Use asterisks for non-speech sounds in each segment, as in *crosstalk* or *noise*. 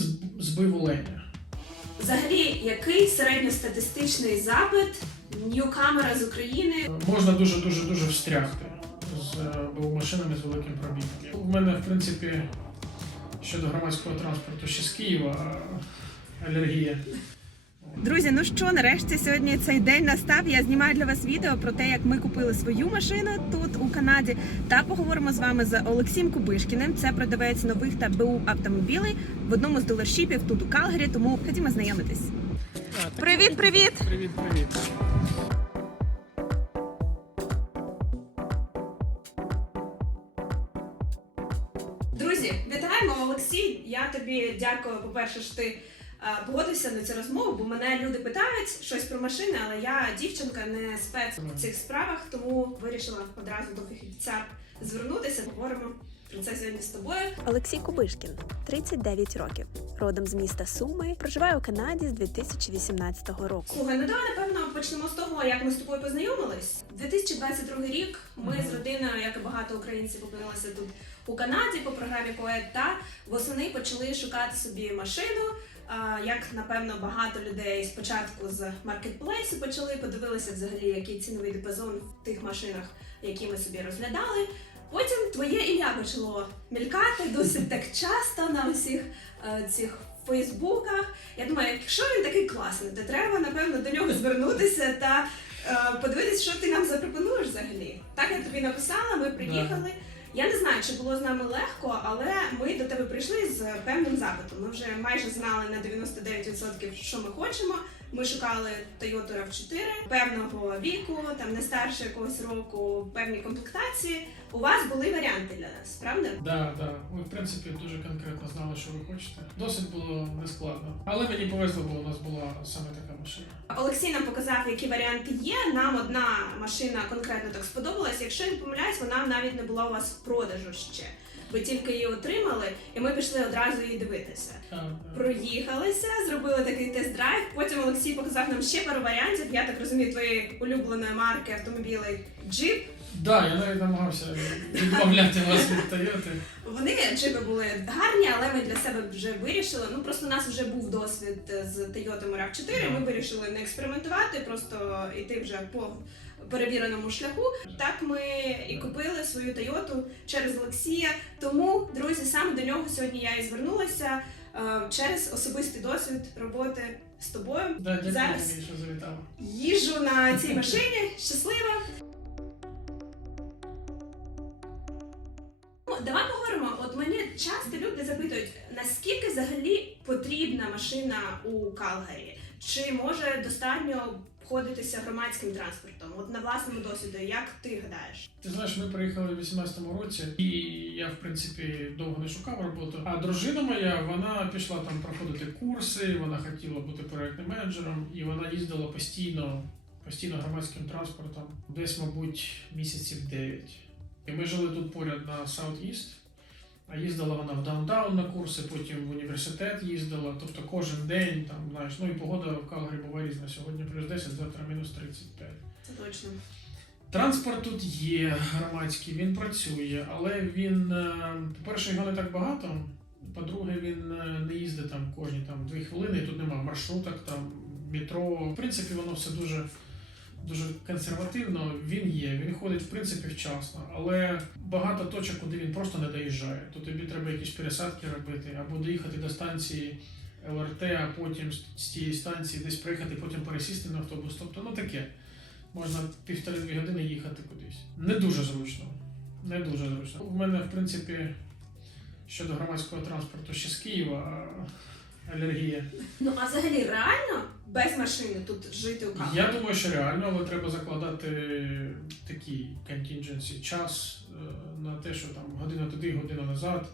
зб- збив оленя. Взагалі, який середньостатистичний запит ньюкамера з України? Можна дуже дуже дуже встрягти з е, машинами з великим пробігом. У мене, в принципі, щодо громадського транспорту ще з Києва алергія. Друзі, ну що, нарешті сьогодні цей день настав. Я знімаю для вас відео про те, як ми купили свою машину тут у Канаді. Та поговоримо з вами з Олексієм Кубишкіним. Це продавець нових та БУ автомобілей в одному з дилершіпів тут у Калгарі. Тому ходімо знайомитись. Привіт, привіт! Привіт, привіт. Друзі, вітаємо, Олексій. Я тобі дякую, по-перше, що ти погодився на цю розмову, бо мене люди питають щось про машини, але я дівчинка не спец в цих справах, тому вирішила одразу до фахівця звернутися. Говоримо про це сьогодні з тобою. Олексій Кубишкін, 39 років, родом з міста Суми, проживає у Канаді з 2018 року. Слухай, ну давай напевно почнемо з того, як ми з тобою познайомились. 2022 рік ми з родиною, як і багато українців, опинилися тут у Канаді по програмі Поет та восени почали шукати собі машину. Як напевно багато людей спочатку з маркетплейсу почали, подивилися взагалі, який ціновий дипазон в тих машинах, які ми собі розглядали. Потім твоє ім'я почало мількати досить так часто на усіх е, цих фейсбуках. Я думаю, якщо він такий класний, то треба напевно до нього звернутися та е, подивитися, що ти нам запропонуєш взагалі. Так я тобі написала, ми приїхали. Я не знаю, чи було з нами легко, але ми до тебе прийшли з певним запитом. Ми вже майже знали на 99%, що ми хочемо. Ми шукали Toyota RAV4 певного віку, там не старше якогось року, певні комплектації. У вас були варіанти для нас, правда? Да, да. Ви, в принципі, дуже конкретно знали, що ви хочете. Досить було нескладно. Але мені повезло, бо у нас була саме така машина. Олексій нам показав, які варіанти є. Нам одна машина конкретно так сподобалась. Якщо я не помиляюсь, вона навіть не була у вас в продажу ще. Ви тільки її отримали, і ми пішли одразу її дивитися. Проїхалися, зробили такий тест-драйв. Потім Олексій показав нам ще пару варіантів. Я так розумію, твоєї улюбленої марки автомобілей Jeep. Да, я навіть намагався відмовляти вас від Тойоти. Вони джипи були гарні, але ми для себе вже вирішили. Ну просто у нас вже був досвід з Toyota rav 4 Ми вирішили не експериментувати, просто йти вже по перевіреному шляху. Так ми і купили свою Тойоту через Олексія. Тому, друзі, саме до нього сьогодні я і звернулася е, через особистий досвід роботи з тобою. Да, дякую Зараз. що. Їжджу на цій машині, щаслива. Ну, Давай поговоримо. От мене часто люди запитують, наскільки взагалі потрібна машина у Калгарі? Чи може достатньо обходитися громадським транспортом? От на власному досвіду, як ти гадаєш? Ти знаєш, ми приїхали в 18-му році, і я, в принципі, довго не шукав роботу. А дружина моя, вона пішла там проходити курси, вона хотіла бути проектним менеджером, і вона їздила постійно, постійно громадським транспортом, десь, мабуть, місяців 9. І ми жили тут поряд на South East, їздила вона в даунтаун на курси, потім в університет їздила. Тобто кожен день там, знаєш, ну і погода в Калгарі буває різна. Сьогодні плюс 10, завтра мінус 35. Це точно. Транспорт тут є громадський, він працює, але він, е, по-перше, його не так багато. По-друге, він е, не їздить там кожні там дві хвилини, і тут немає маршруток, там метро. В принципі, воно все дуже, дуже консервативно. Він є, він ходить в принципі вчасно, але багато точок, куди він просто не доїжджає. То тобі треба якісь пересадки робити або доїхати до станції. ЛРТ, а потім з- тієї станції десь приїхати, потім пересісти на автобус. Тобто, ну таке можна півтори-дві години їхати кудись. Не дуже зручно. Не дуже зручно. У мене, в принципі, щодо громадського транспорту ще з Києва алергія. Ну а взагалі реально без машини тут жити у Калгарі? Я думаю, що реально, але треба закладати такий contingency, час е, на те, що там година туди, година назад.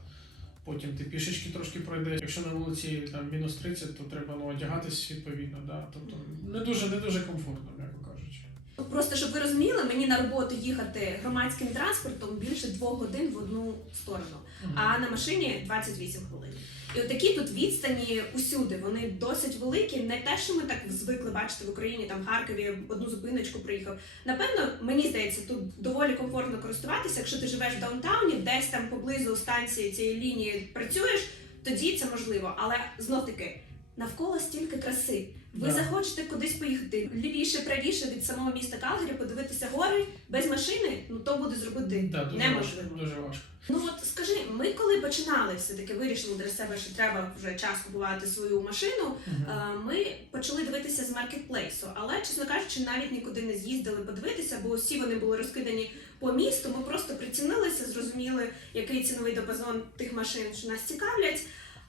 Потім ти пішечки трошки пройдеш. Якщо на вулиці там мінус 30, то треба ну, одягатись відповідно. Да? Тобто не дуже, не дуже комфортно, м'яко кажучи. Просто щоб ви розуміли, мені на роботу їхати громадським транспортом більше двох годин в одну сторону, а на машині 28 хвилин. І отакі тут відстані усюди, вони досить великі. Не те, що ми так звикли бачити в Україні, там в Харкові одну зупиночку приїхав. Напевно, мені здається, тут доволі комфортно користуватися. Якщо ти живеш в даунтауні, десь там поблизу станції цієї лінії працюєш, тоді це можливо. Але знов таки навколо стільки краси. Ви захочете кудись поїхати лівіше, правіше від самого міста Калгарі, подивитися гори без машини, ну то буде зробити Да, дуже неможливо. важко. Дуже важко. Ну от скажи, ми коли починали все-таки вирішили для себе, що треба вже час купувати свою машину. Мгм. е, Ми почали дивитися з маркетплейсу, але чесно кажучи, навіть нікуди не з'їздили подивитися, бо усі вони були розкидані по місту. Ми просто прицінилися, зрозуміли, який ціновий диапазон тих машин, що нас цікавлять.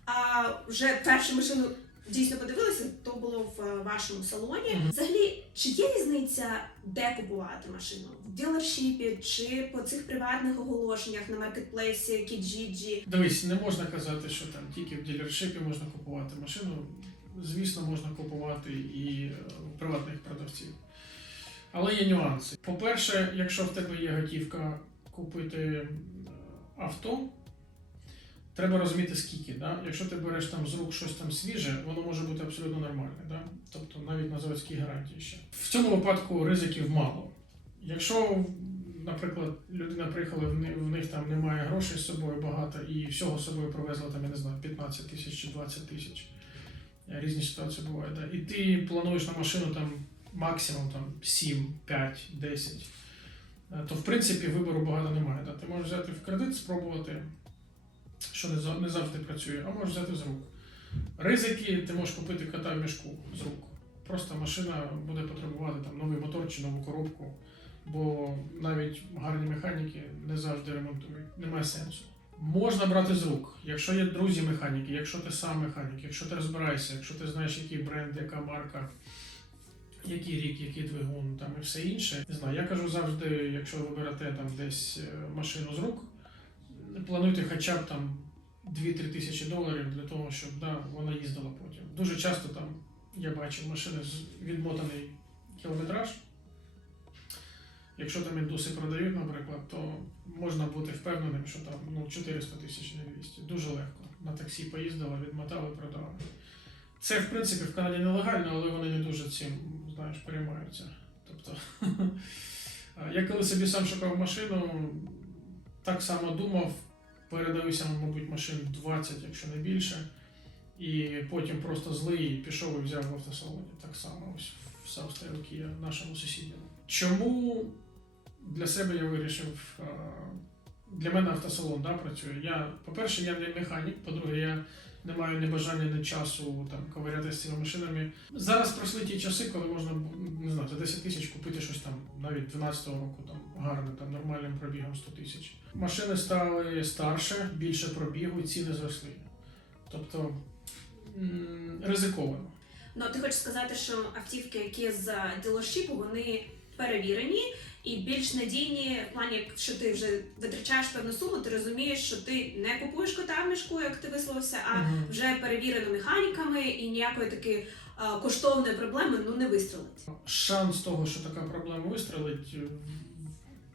А вже першу машину дійсно подивилися, то було в е, вашому салоні. Мгм. Взагалі, чи є різниця, де купувати машину? В ділершіпі чи по цих приватних оголошеннях на маркетплейсі, Kijiji? Дивись, не можна казати, що там тільки в ділершипі можна купувати машину. Звісно, можна купувати і е, у приватних продавців. Але є нюанси. По-перше, якщо в тебе є готівка купити е, авто, треба розуміти скільки. Да? Якщо ти береш там з рук щось там свіже, воно може бути абсолютно нормальне. Да? Тобто навіть на заводській гарантії ще. В цьому випадку ризиків мало. Якщо, наприклад, людина приїхала, в ни- в них там немає грошей з собою багато і всього з собою привезла там, я не знаю, 15 тисяч чи 20 тисяч. Е, Різні ситуації бувають. Да? І ти плануєш на машину там максимум там 7, 5, 10, е, то в принципі вибору багато немає. Да? Ти можеш взяти в кредит, спробувати, що не, завжди працює, а можеш взяти з рук. Ризики ти можеш купити кота в мішку з рук. Просто машина буде потребувати там новий мотор чи нову коробку, бо навіть гарні механіки не завжди ремонтують. Немає сенсу. Можна брати з рук, якщо є друзі механіки, якщо ти сам механік, якщо ти розбираєшся, якщо ти знаєш, який бренд, яка марка, який рік, який двигун там і все інше. Не знаю, я кажу завжди, якщо ви берете там десь е, машину з рук, плануйте хоча б там 2-3 тисячі доларів для того, щоб да, вона їздила потім. Дуже часто там я бачив машини з відмотаний кілометраж. Якщо там індуси продають, наприклад, то можна бути впевненим, що там ну, 400 тисяч не 200. Дуже легко. На таксі поїздила, відмотали, продали. Це, в принципі, в Канаді нелегально, але вони не дуже цим, знаєш, переймаються. Тобто, *laughs* я коли собі сам шукав машину, так само думав, передався, мабуть, машин 20, якщо не більше. І потім просто злий пішов і взяв в автосалоні. Так само ось в South нашому сусідньому. Чому для себе я вирішив, для мене автосалон да, працює. Я, по-перше, я не механік, по-друге, я не маю ні бажання, ні часу там ковиряти з цими машинами. Зараз пройшли ті часи, коли можна не знаю, за 10 тисяч купити щось там, навіть 12-го року, там гарне, там нормальним пробігом 100 тисяч. Машини стали старше, більше пробігу, ціни зросли. Тобто ризиковано. Ну ти хочеш сказати, що автівки, які з дилершіпу, вони перевірені і більш надійні в плані, що ти вже витрачаєш певну суму, ти розумієш, що ти не купуєш кота в мішку, як ти висловився, а Мгм. вже перевірено механіками і ніякої такої а, коштовної проблеми ну не вистрелить. Шанс того, що така проблема вистрелить,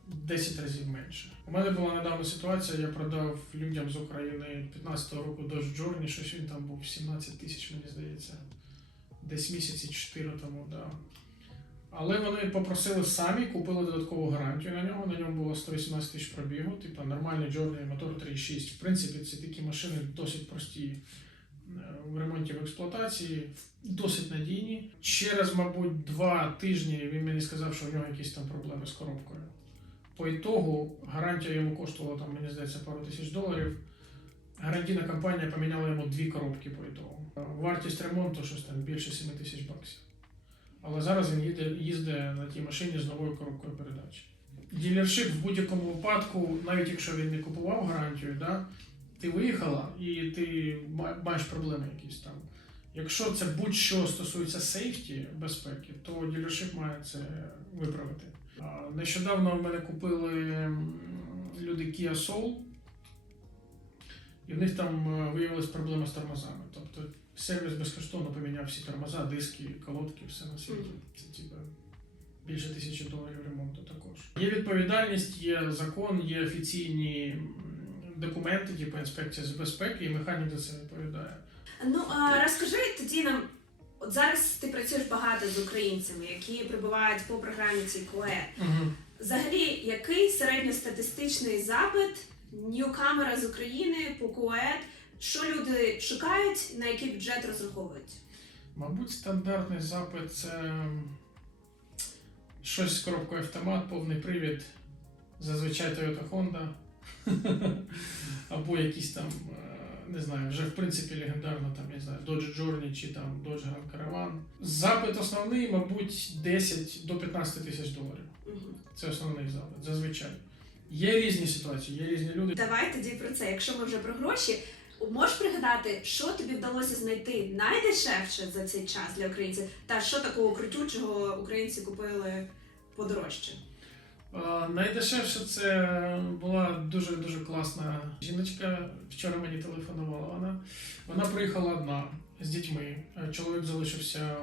в 10 разів менше. У мене була недавно ситуація, я продав людям з України 15-го року Dodge Journey, щось він там був 17 тисяч, мені здається. Десь місяці 4 тому, да. Але вони попросили самі, купили додаткову гарантію на нього. На ньому було 118 тисяч пробігу, типу нормальний Journey, мотор 3.6. В принципі, це такі машини досить прості е, в ремонті в експлуатації, досить надійні. Через, мабуть, два тижні він мені сказав, що в нього якісь там проблеми з коробкою. По ітогу гарантія йому коштувала там, мені здається, пару тисяч доларів. Гарантійна компанія поміняла йому дві коробки по ітогу. Вартість ремонту щось там більше 7 тисяч баксів. Але зараз він їде, їздить на тій машині з новою коробкою передач. Ділершип в будь-якому випадку, навіть якщо він не купував гарантію, да, ти виїхала і ти маєш проблеми якісь там. Якщо це будь-що стосується сейфті, безпеки, то ділершип має це виправити. Нещодавно в мене купили люди Kia Soul, і в них там е, виявилась проблема з тормозами. Тобто сервіс безкоштовно поміняв всі тормоза, диски, колодки, все на світі. Це типу більше тисячі доларів ремонту також. Є відповідальність, є закон, є офіційні документи, типу інспекція з безпеки, і механік за це відповідає. Ну а розкажи тоді нам. От зараз ти працюєш багато з українцями, які прибувають по програмі цій КОЕ. Взагалі, який середньостатистичний запит ньюкамера з України по КУЕД? Що люди шукають, на який бюджет розраховують? Мабуть, стандартний запит це щось з коробкою автомат, повний привід, зазвичай Toyota *laughs* Honda, або якісь там, е, не знаю, вже в принципі легендарно, там, я знаю, Dodge Journey чи там Dodge Grand Caravan. Запит основний, мабуть, 10 до 15 тисяч доларів. Це основний запит, зазвичай. Є різні ситуації, є різні люди. Давай тоді про це. Якщо ми вже про гроші, можеш пригадати, що тобі вдалося знайти найдешевше за цей час для українців, та що такого крутючого українці купили подорожче? А, Найдешевше це була дуже дуже класна жіночка. Вчора мені телефонувала вона. Вона приїхала одна з дітьми. Чоловік залишився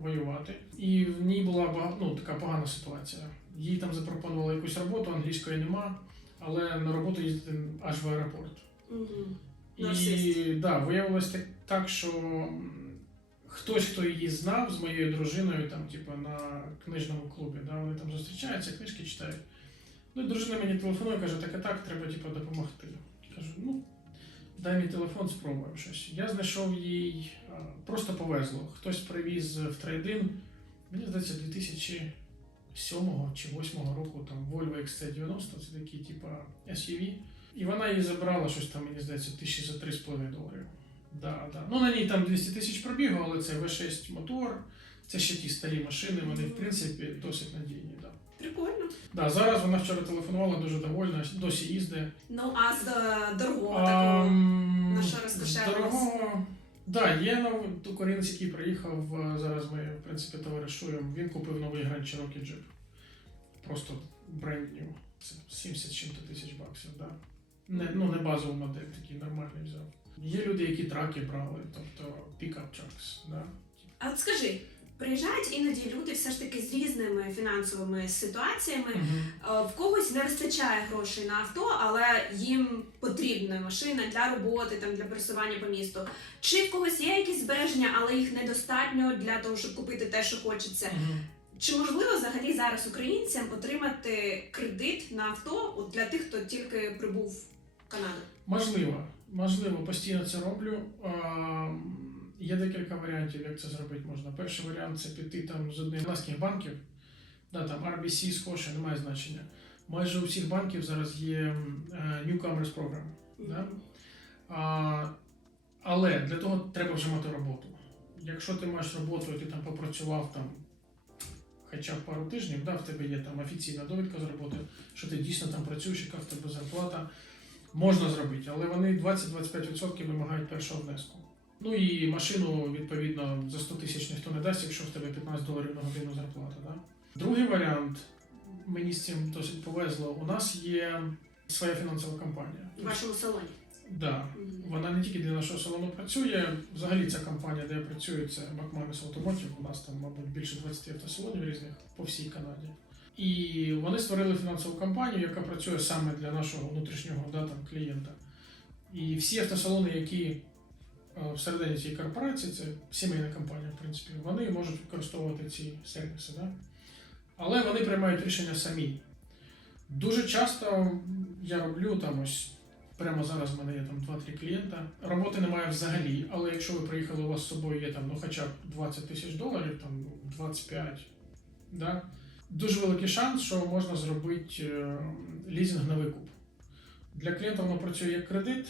воювати, і в ній була ну, така погана ситуація. Їй там запропонували якусь роботу, англійської нема, але на роботу їздити аж в аеропорт. Угу. І да, виявилось так, так, що хтось, хто її знав з моєю дружиною, там, типу, на книжному клубі, да, вони там зустрічаються, книжки читають. Ну і дружина мені телефонує, каже, так і так, треба типу, допомогти. Кажу, ну, дай мій телефон, спробуємо щось. Я знайшов їй, просто повезло. Хтось привіз в трейдин, мені здається, 2007 чи 2008 року там Volvo XC90, це такі, типу, SUV. І вона її забрала щось там, мені здається, тисячі за 3,5 доларів. Да, да. Ну, на ній там 200 тисяч пробігу, але це V6 мотор, це ще ті старі машини, вони, в принципі, досить надійні. Да. Прикольно. Да, зараз вона вчора телефонувала, дуже довольна, досі їздить. Ну а з е, дорогого А, такого. на що розкошелились? Дорогого. Да, є нов... українець, який приїхав, е, зараз ми, в принципі, товаришуємо. Він купив новий Grand Cherokee Jeep. Просто бренд new. Це 70 чим-то тисяч баксів, да. Не, ну, не базову модель, такий нормальний взяв. Є люди, які траки брали, тобто pick-up trucks, да. А от скажи, приїжджають іноді люди все ж таки з різними фінансовими ситуаціями. Е, В когось не вистачає грошей на авто, але їм потрібна машина для роботи, там для пересування по місту. Чи в когось є якісь збереження, але їх недостатньо для того, щоб купити те, що хочеться. Мгм. Чи можливо взагалі зараз українцям отримати кредит на авто от для тих, хто тільки прибув Канаду? Можливо, можливо, постійно це роблю. Є декілька варіантів, як це зробити можна. Перший варіант це піти там з одних канадських банків, да, там RBC, Scotia, немає значення. Майже у всіх банків зараз є е, Newcomers Program. Да? А, але для того треба вже мати роботу. Якщо ти маєш роботу і ти там попрацював там хоча б пару тижнів, да, в тебе є там офіційна довідка з роботи, що ти дійсно там працюєш, яка в тебе зарплата, можна зробити, але вони 20-25% вимагають першого внеску. Ну і машину, відповідно, за 100 тисяч ніхто не дасть, якщо в тебе 15 доларів на годину зарплата. Да? Другий варіант, мені з цим досить повезло, у нас є своя фінансова компанія. В вашому салоні? Да. Вона не тільки для нашого салону працює. Взагалі ця компанія, де я працюю, це McManus Automotive. У нас там, мабуть, більше 20 автосалонів різних по всій Канаді. І вони створили фінансову компанію, яка працює саме для нашого внутрішнього да, там, клієнта. І всі автосалони, які е, всередині цієї корпорації, це сімейна компанія, в принципі, вони можуть використовувати ці сервіси. Да? Але вони приймають рішення самі. Дуже часто я роблю там ось Прямо зараз в мене є там 2-3 клієнта. Роботи немає взагалі, але якщо ви приїхали, у вас з собою є там ну хоча б 20 тисяч доларів, там 25, да? Дуже великий шанс, що можна зробити е, лізинг на викуп. Для клієнта воно працює як кредит,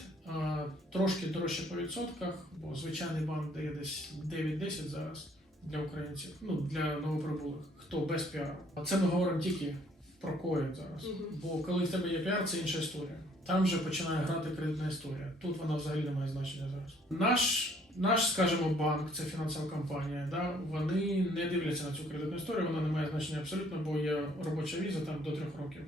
трошки дорожче по відсотках, бо звичайний банк дає десь 9-10 зараз для українців, ну для новоприбулих, хто без піару. А це ми говоримо тільки про коїн зараз. Мгм. Бо коли в тебе є піар, це інша історія. Там вже починає грати кредитна історія. Тут вона взагалі не має значення зараз. Наш, наш, скажімо, банк, це фінансова компанія, да, вони не дивляться на цю кредитну історію, вона не має значення абсолютно, бо є робоча віза там до трьох років.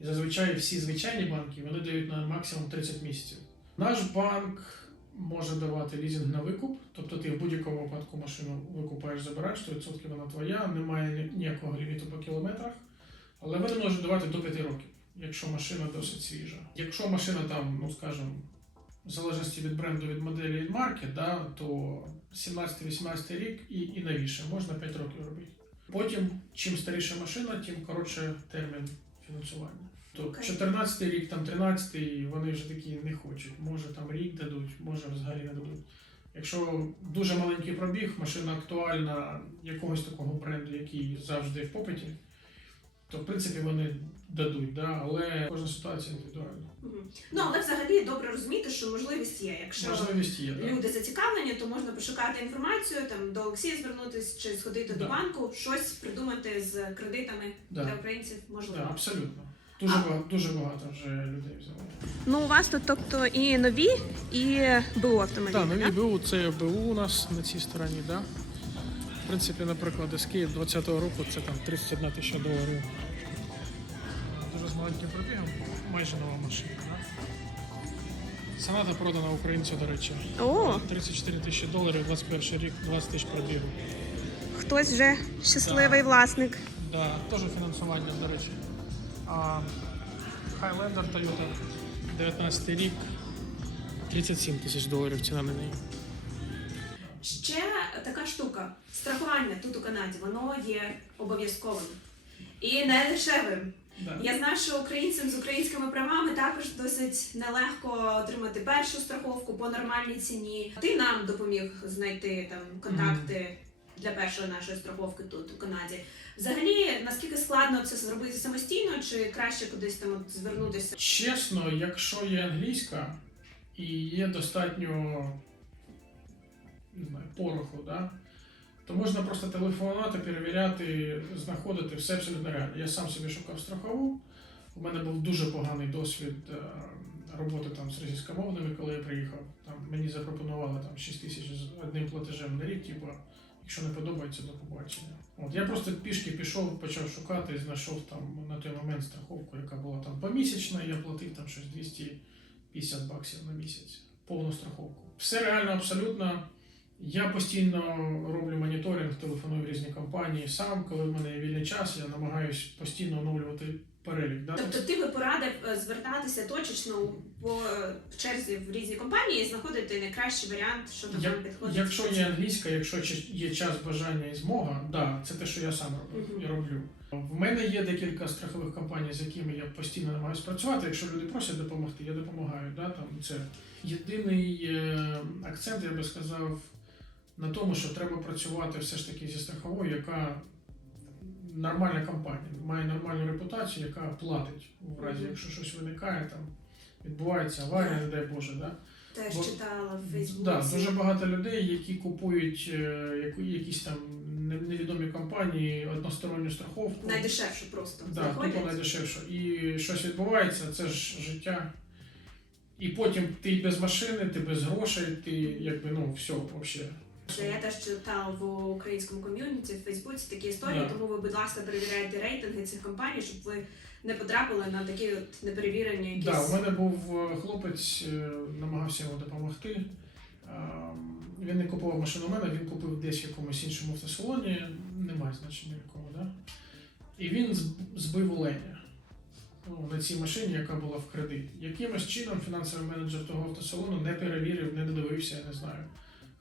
І зазвичай всі звичайні банки вони дають на максимум 30 місяців. Наш банк може давати лізинг на викуп, тобто ти в будь-якому випадку машину викупаєш, забираєш, 100% вона твоя, немає ніякого ліміту по кілометрах. Але вони можуть давати до 5 років, якщо машина досить свіжа. Якщо машина там, ну скажімо, в залежності від бренду, від моделі від марки, да, то 17-18 рік і, і новіше, можна 5 років робити. Потім, чим старіша машина, тим коротше термін фінансування. То Окей. 14 рік, там 13 вони вже такі не хочуть. Може там рік дадуть, може взагалі не дадуть. Якщо дуже маленький пробіг, машина актуальна якогось такого бренду, який завжди в попиті, то в принципі вони дадуть, да? але кожна ситуація індивідуальна. Ну але взагалі добре розуміти, що можливість є. Якщо Можливість є. Да? люди зацікавлені, то можна пошукати інформацію, там до Олексія звернутися чи сходити до банку, щось придумати з кредитами Да. для українців можливо. Да, абсолютно. Дуже А- багато, дуже багато вже людей взяло. Ну у вас тут, тобто, і нові, і БУ автомобілі. Так, да? нові БУ це БУ у нас на цій стороні, да. В принципі, наприклад, Escape 20-го року це там 31 тисяча доларів. Дуже з маленьким пробігом, майже нова машина, да. Соната продана українцю, до речі. О, 34 тисячі доларів, 21 рік, 20 тисяч пробігу. хтось вже щасливий власник. Да, теж фінансування, до речі. А Highlander Toyota, 19 рік, 37 тисяч доларів ціна на неї. Ще така штука: страхування тут у Канаді, воно є обов'язковим і не дешевим. Да. Я знаю, що українцям з українськими правами також досить нелегко отримати першу страховку по нормальній ціні. Ти нам допоміг знайти там контакти для першої нашої страховки тут у Канаді. Взагалі, наскільки складно це зробити самостійно, чи краще кудись там от звернутися? Чесно, якщо є англійська і є достатньо не знаю, пороху, да, то можна просто телефонувати, перевіряти, знаходити все абсолютно реально. Я сам собі шукав страхову. У мене був дуже поганий досвід е, роботи там з російськомовними, коли я приїхав. Там мені запропонували там 6 тисяч з одним платежем на рік, типу, якщо не подобається, до побачення. От я просто пішки пішов, почав шукати, знайшов там на той момент страховку, яка була там помісячна, я платив там щось 250 баксів на місяць, повну страховку. Все реально абсолютно. Я постійно роблю моніторинг, телефоную в різні компанії. Сам, коли в мене є вільний час, я намагаюсь постійно оновлювати перелік. Да? Тобто ти би порадив е, звертатися точечно по е, в черзі в різні компанії і знаходити найкращий варіант, що там Я- вам підходить. Якщо є англійська, якщо є час, бажання і змога, да, це те, що я сам роблю. Мгм. Я роблю. В мене є декілька страхових компаній, з якими я постійно намагаюся працювати. Якщо люди просять допомогти, я допомагаю. Да, там, це єдиний е, акцент, я би сказав, на тому, що треба працювати все ж таки зі страховою, яка нормальна компанія, має нормальну репутацію, яка платить у разі, якщо щось виникає, там відбувається аварія, не дай Боже. Да? Теж Бо- читала в Фейсбуці. Да, дуже багато людей, які купують е, якісь там невідомі компанії односторонню страховку. Найдешевше просто Да, тупо найдешевше. І щось відбувається, це ж життя. І потім ти без машини, ти без грошей, ти якби ну все взагалі. Це Я теж читала в українському ком'юніті в Фейсбуці такі історії, Да. тому ви, будь ласка, перевіряйте рейтинги цих компаній, щоб ви не потрапили на такі от неперевірені якісь. Да, у мене був е, хлопець, е, намагався йому допомогти. Ем, Він не купував машину у мене, він купив десь в якомусь іншому автосалоні, немає значення якого, да? І він збив оленя ну, на цій машині, яка була в кредит. Якимось чином фінансовий менеджер того автосалону не перевірив, не додивився, я не знаю.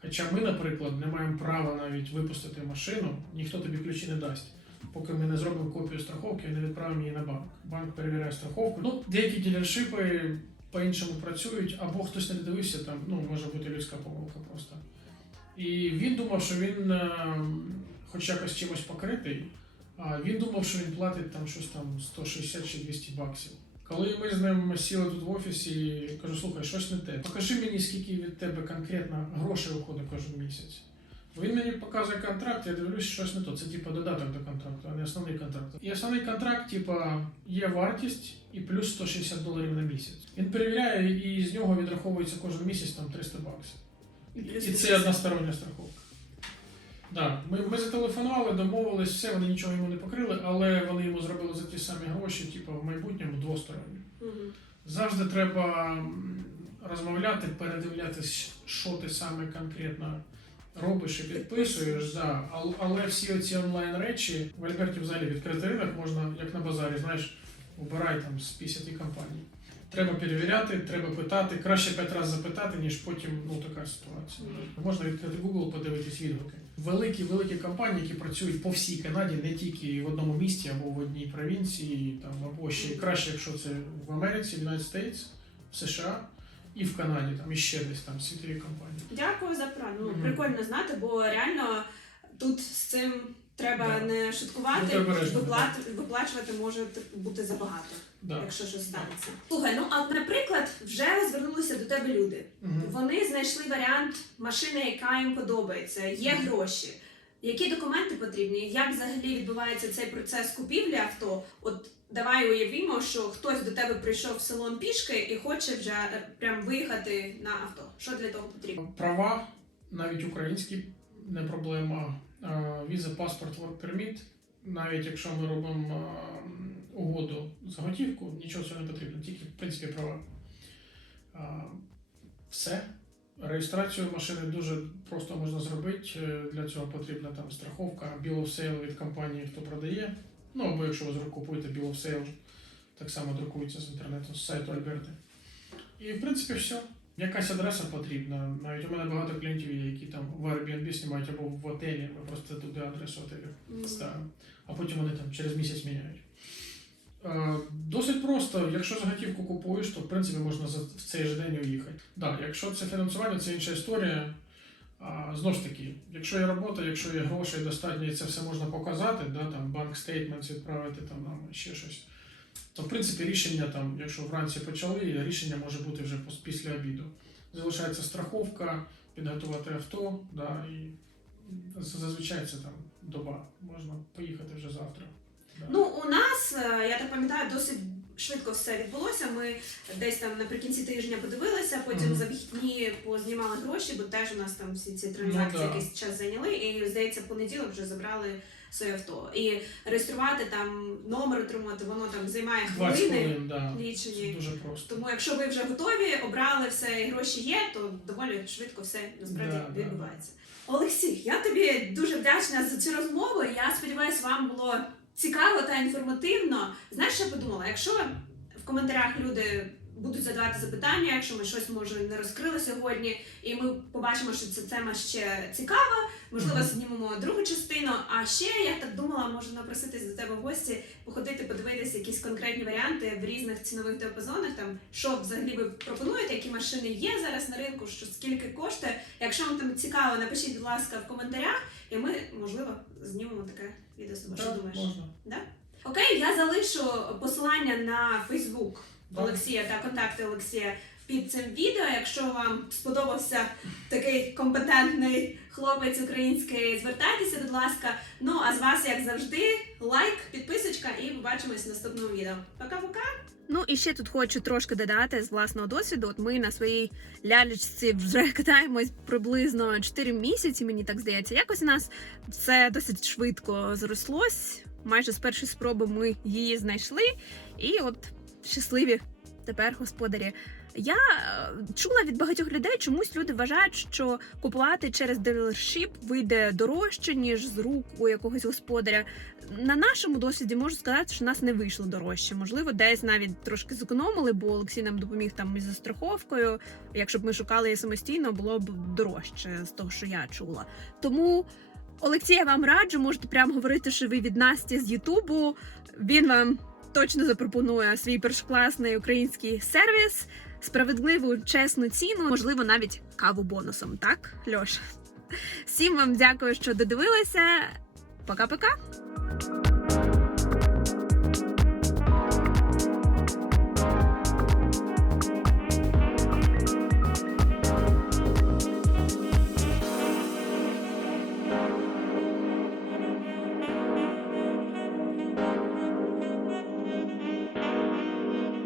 Хоча ми, наприклад, не маємо права навіть випустити машину, ніхто тобі ключі не дасть. Поки ми не зробимо копію страховки, не відправимо її на банк. Банк перевіряє страховку. Ну, деякі ділершипи по-іншому працюють, або хтось не додивився, там, ну, може бути людська помилка просто. І він думав, що він е, хоч якось чимось покритий, він думав, що він платить там щось там 160 чи 200 баксів. Коли ми з ним сіли тут в офісі, кажу, слухай, щось не те. Покажи мені, скільки від тебе конкретно грошей уходить кожен місяць. Він мені показує контракт, я дивлюсь, щось не то. Це типа додаток до контракту, а не основний контракт. І основний контракт, типа, є вартість і плюс 160 доларів на місяць. Він перевіряє, і з нього відраховується кожен місяць там 300 баксів. І це одностороння страховка. Да, ми, ми зателефонували, домовились, все, вони нічого йому не покрили, але вони йому зробили за ті самі гроші, типу, в майбутньому двосторонні. Мгм. Завжди треба розмовляти, передивлятись, що ти саме конкретно робиш і підписуєш. Да. Але, але всі оці онлайн речі в Альберті взагалі відкритий ринок можна, як на базарі, знаєш, обирай там з 50 компаній. Треба перевіряти, треба питати. Краще п'ять разів запитати, ніж потім ну, така ситуація. Можна відкрити Google, подивитись відгуки. Великі великі компанії, які працюють по всій Канаді, не тільки в одному місті або в одній провінції, там або ще краще, якщо це в Америці, в United States, в США і в Канаді, там і ще десь там світові компанії. Дякую за пораду. Ну, Мгм. прикольно знати, бо реально тут з цим треба Да. не шуткувати. Обережним, Виплачувати може бути забагато, Да. якщо щось станеться. Слухай, ну а наприклад, вже звернулися до тебе люди. Мгм. Вони знайшли варіант машини, яка їм подобається, є гроші. Які документи потрібні? Як взагалі відбувається цей процес купівлі авто? От давай уявімо, що хтось до тебе прийшов в салон пішки і хоче вже е, прям виїхати на авто. Що для того потрібно? Права, навіть українські, не проблема. Е, Віза, паспорт, work permit. Навіть якщо ми робимо е, угоду за готівку, нічого цього не потрібно, тільки в принципі права. Е, Все. Реєстрацію машини дуже просто можна зробити. Для цього потрібна там страховка, bill of від компанії, хто продає. Ну або якщо ви купуєте bill так само друкується з інтернету, з сайту Альберти. І в принципі все. Якась адреса потрібна. Навіть у мене багато клієнтів є, які там в Airbnb знімають або в готелі. Ми просто туди адресу готелю ставимо. А потім вони там через місяць міняють. Е, Досить просто, якщо за готівку купуєш, то в принципі можна в цей же день уїхати. Да, якщо це фінансування, це інша історія. А, знову ж таки, якщо є робота, якщо є гроші достатньо, і це все можна показати, да, там банк стейтмент відправити там нам ще щось. То в принципі рішення там, якщо вранці почали, рішення може бути вже після обіду. Залишається страховка, підготувати авто, да, і зазвичай це там доба. Можна поїхати вже завтра. Да. Ну, у нас, е, я так пам'ятаю, досить швидко все відбулося. Ми десь там наприкінці тижня подивилися, потім Мгм. за вихідні познімали гроші, бо теж у нас там всі ці транзакції Ну, да. якийсь час зайняли, і здається, понеділок вже забрали своє авто. І реєструвати там номер отримувати, воно там займає 20 хвилини хвилин, да. Це лічені. дуже просто. Тому, якщо ви вже готові, обрали все і гроші є, то доволі швидко все насправді Да, да. відбувається. Олексій, я тобі дуже вдячна за цю розмову. Я сподіваюся, вам було цікаво та інформативно. Знаєш, що я подумала? Якщо в коментарях люди будуть задавати запитання, якщо ми щось може не розкрили сьогодні, і ми побачимо, що ця тема ще цікава, можливо, знімемо другу частину. А ще я так думала, може напроситись до тебе в гості, походити, подивитися якісь конкретні варіанти в різних цінових діапазонах. Там що взагалі ви пропонуєте, які машини є зараз на ринку, що скільки коштує. Якщо вам там цікаво, напишіть, будь ласка, в коментарях, і ми можливо знімемо таке відео з тобою. Що думаєш? можна. Окей, я залишу посилання на Фейсбук. Олексія та контакти Олексія під цим відео. Якщо вам сподобався такий компетентний хлопець український, звертайтеся, будь ласка. Ну а з вас, як завжди, лайк, підписочка, і побачимось в наступному відео. Пока-пока! Ну і ще тут хочу трошки додати з власного досвіду. От ми на своїй лялечці вже *laughs* катаємось приблизно 4 місяці, мені так здається. Якось у нас все досить швидко зрослось. Майже з першої спроби ми її знайшли, і от щасливі тепер господарі. Я е, чула від багатьох людей, чомусь люди вважають, що купувати через дилершіп вийде дорожче, ніж з рук у якогось господаря. На нашому досвіді можу сказати, що нас не вийшло дорожче. Можливо, десь навіть трошки зекономили, бо Олексій нам допоміг там із застраховкою. Якщо б ми шукали її самостійно, було б дорожче з того, що я чула. Тому Олексія вам раджу, можете прямо говорити, що ви від Насті з Ютубу. Він вам точно запропонує свій першокласний український сервіс, справедливу чесну ціну, можливо, навіть каву бонусом. Так, Льош? Всім вам дякую, що додивилися. Пока-пока.